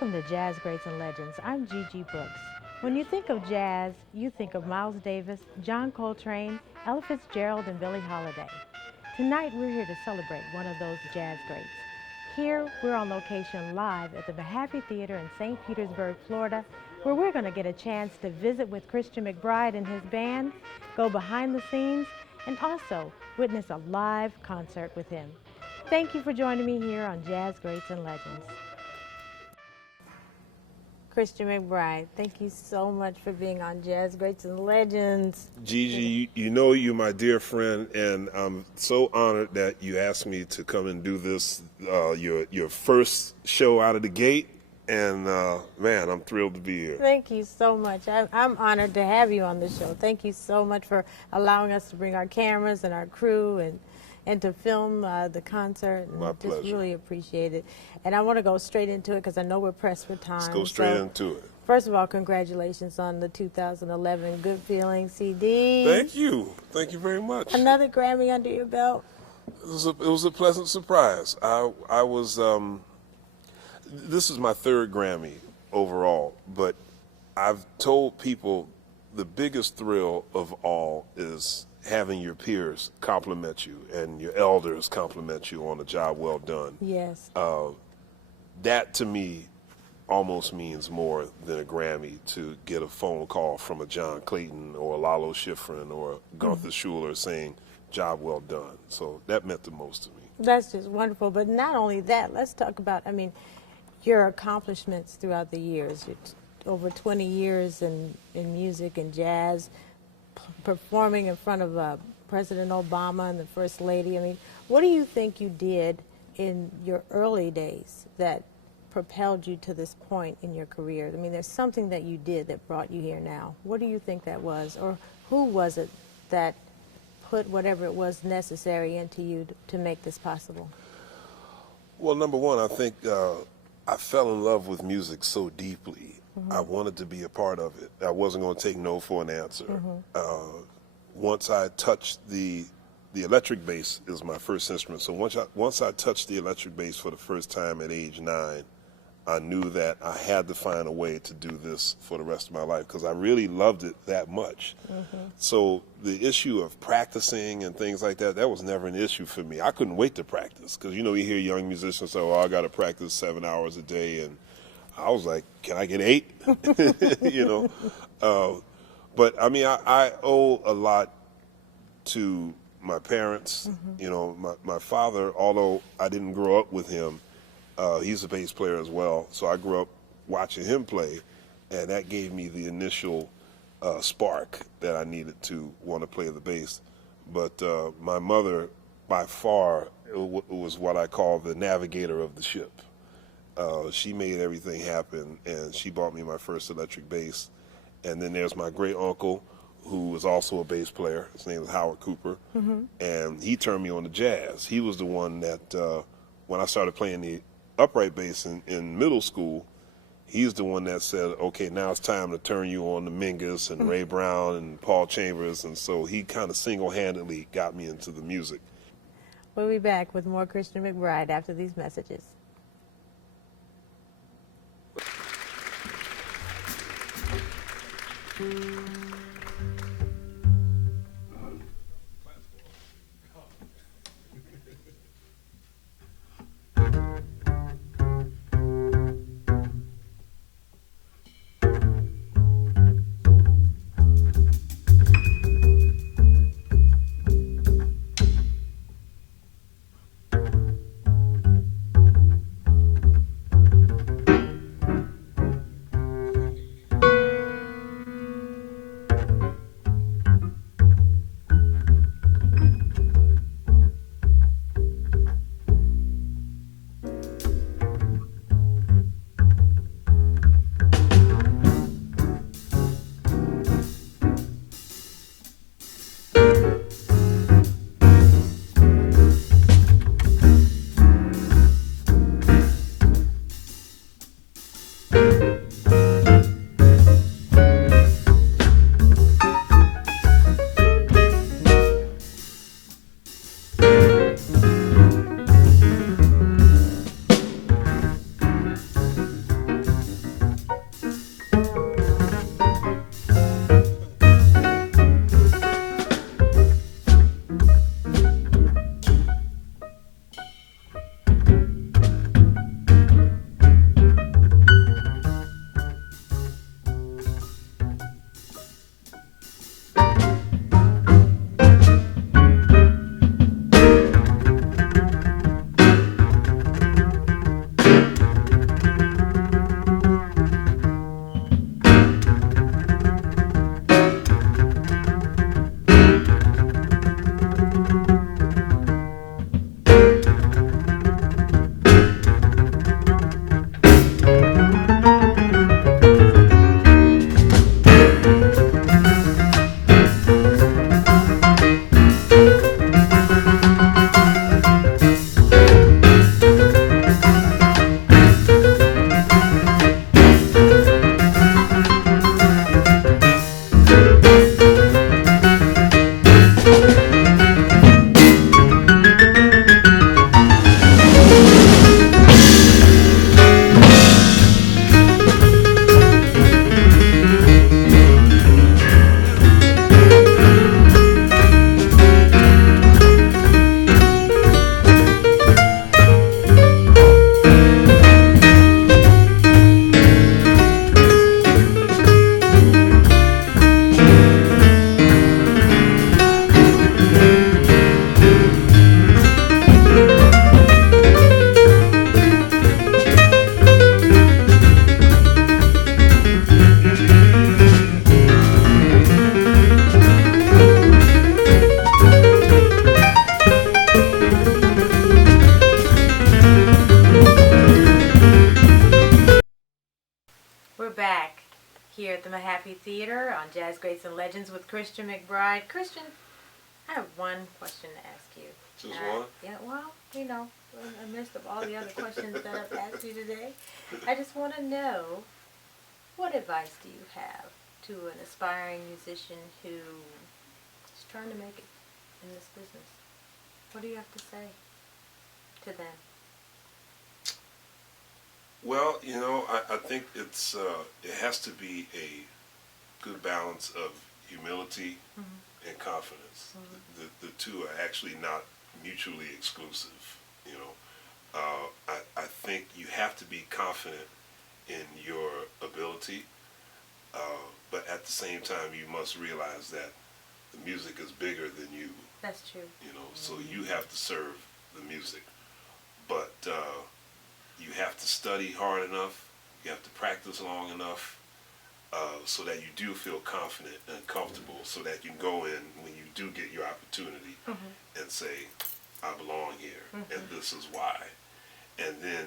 Welcome to Jazz Greats and Legends. I'm Gigi Brooks. When you think of jazz, you think of Miles Davis, John Coltrane, Ella Fitzgerald, and Billie Holiday. Tonight, we're here to celebrate one of those jazz greats. Here, we're on location live at the Mahaffey Theater in St. Petersburg, Florida, where we're going to get a chance to visit with Christian McBride and his band, go behind the scenes, and also witness a live concert with him. Thank you for joining me here on Jazz Greats and Legends. Christian McBride, thank you so much for being on Jazz Greats and Legends. Gigi, you know you're my dear friend, and I'm so honored that you asked me to come and do this, your first show out of the gate, and man, I'm thrilled to be here. Thank you so much. I'm honored to have you on the show. Thank you so much for allowing us to bring our cameras and our crew and to film the concert. And My pleasure. Just really appreciate it. And I want to go straight into it because I know we're pressed for time. Let's go straight into it. First of all, congratulations on the 2011 Good Feeling CD. Thank you. Thank you very much. Another Grammy under your belt. It was a pleasant surprise. I was, this is my third Grammy overall, but I've told people the biggest thrill of all is having your peers compliment you and your elders compliment you on a job well done. Yes. That to me almost means more than a Grammy, to get a phone call from a John Clayton or a Lalo Schifrin or Gunther Schuller saying, job well done. So that meant the most to me. That's just wonderful. But not only that, let's talk about, your accomplishments throughout the years. It's over 20 years in music and jazz, performing in front of President Obama and the First Lady. What do you think you did in your early days that propelled you to this point in your career? There's something that you did that brought you here now. What do you think that was? Or who was it that put whatever it was necessary into you to make this possible? Well, number one, I think I fell in love with music so deeply. I wanted to be a part of it. I wasn't going to take no for an answer. Once I touched the electric bass is my first instrument. So once I touched the electric bass for the first time at age 9, I knew that I had to find a way to do this for the rest of my life because I really loved it that much. So the issue of practicing and things like that, that was never an issue for me. I couldn't wait to practice because, you hear young musicians say, I got to practice 7 hours a day. And I was like, can I get 8? But I owe a lot to my parents. My father, although I didn't grow up with him, he's a bass player as well. So I grew up watching him play, and that gave me the initial spark that I needed to want to play the bass. But my mother, by far, was what I call the navigator of the ship. She made everything happen, and she bought me my first electric bass. And then there's my great uncle, who was also a bass player. His name was Howard Cooper, and he turned me on to jazz. He was the one that, when I started playing the upright bass in middle school, he's the one that said, okay, now it's time to turn you on to Mingus and Ray Brown and Paul Chambers. And so he kind of single-handedly got me into the music. We'll be back with more Christian McBride after these messages. here at the Mahaffey Theater on Jazz Greats and Legends with Christian McBride. Christian, I have one question to ask you. Just one? Yeah, well, you know, in the midst of all the other questions that I've asked you today, I just want to know, what advice do you have to an aspiring musician who is trying to make it in this business? What do you have to say to them? Well, you know, I think it has to be a good balance of humility and confidence. The two are actually not mutually exclusive. You know, I think you have to be confident in your ability, but at the same time, you must realize that the music is bigger than you. That's true. You know, so you have to serve the music, but you have to study hard enough. You have to practice long enough so that you do feel confident and comfortable, so that you can go in when you do get your opportunity and say, I belong here, and this is why. And then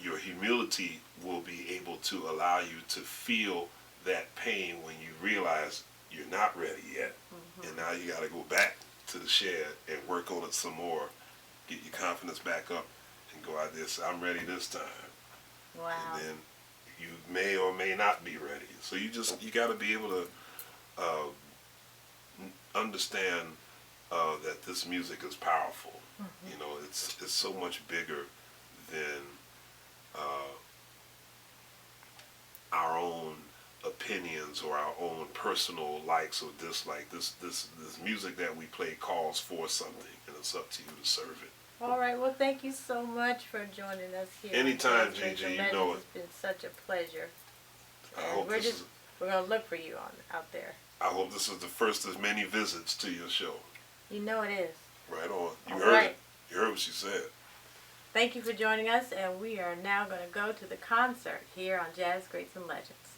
your humility will be able to allow you to feel that pain when you realize you're not ready yet. And now you got to go back to the shed and work on it some more, get your confidence back up, and go out there and say, I'm ready this time. Wow. And then you may or may not be ready. So you got to be able to understand that this music is powerful. You know, it's so much bigger than our own opinions or our own personal likes or dislikes. This music that we play calls for something, and it's up to you to serve it. All right. Well, thank you so much for joining us here. Anytime, Gigi, you know it. It's been such a pleasure. I hope we're gonna look for you out there. I hope this is the first of many visits to your show. You know it is. Right on. You All heard right. it. You heard what she said. Thank you for joining us, and we are now going to go to the concert here on Jazz Greats and Legends.